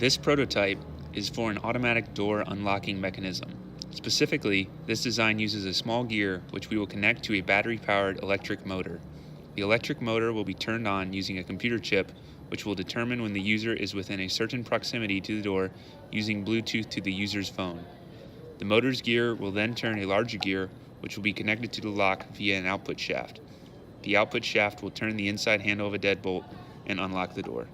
This prototype is for an automatic door unlocking mechanism. Specifically, this design uses a small gear which we will connect to a battery-powered electric motor. The electric motor will be turned on using a computer chip which will determine when the user is within a certain proximity to the door using Bluetooth to the user's phone. The motor's gear will then turn a larger gear which will be connected to the lock via an output shaft. The output shaft will turn the inside handle of a deadbolt and unlock the door.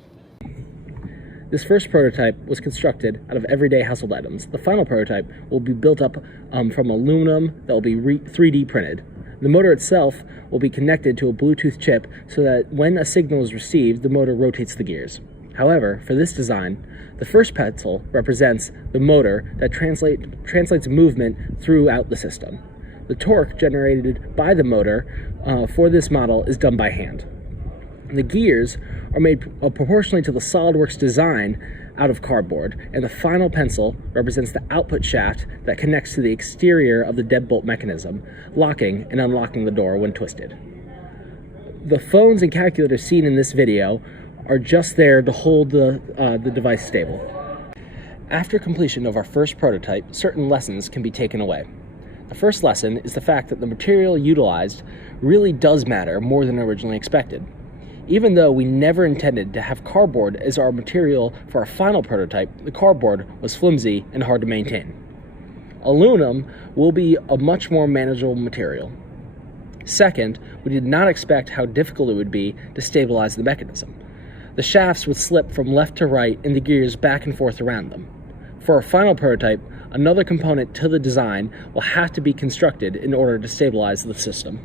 This first prototype was constructed out of everyday household items. The final prototype will be built up from aluminum that will be 3D printed. The motor itself will be connected to a Bluetooth chip so that when a signal is received, the motor rotates the gears. However, for this design, the first pencil represents the motor that translates movement throughout the system. The torque generated by the motor for this model is done by hand. The gears are made proportionally to the SolidWorks design out of cardboard, and the final pencil represents the output shaft that connects to the exterior of the deadbolt mechanism, locking and unlocking the door when twisted. The phones and calculators seen in this video are just there to hold the device stable. After completion of our first prototype, certain lessons can be taken away. The first lesson is the fact that the material utilized really does matter more than originally expected. Even though we never intended to have cardboard as our material for our final prototype, the cardboard was flimsy and hard to maintain. Aluminum will be a much more manageable material. Second, we did not expect how difficult it would be to stabilize the mechanism. The shafts would slip from left to right and the gears back and forth around them. For our final prototype, another component to the design will have to be constructed in order to stabilize the system.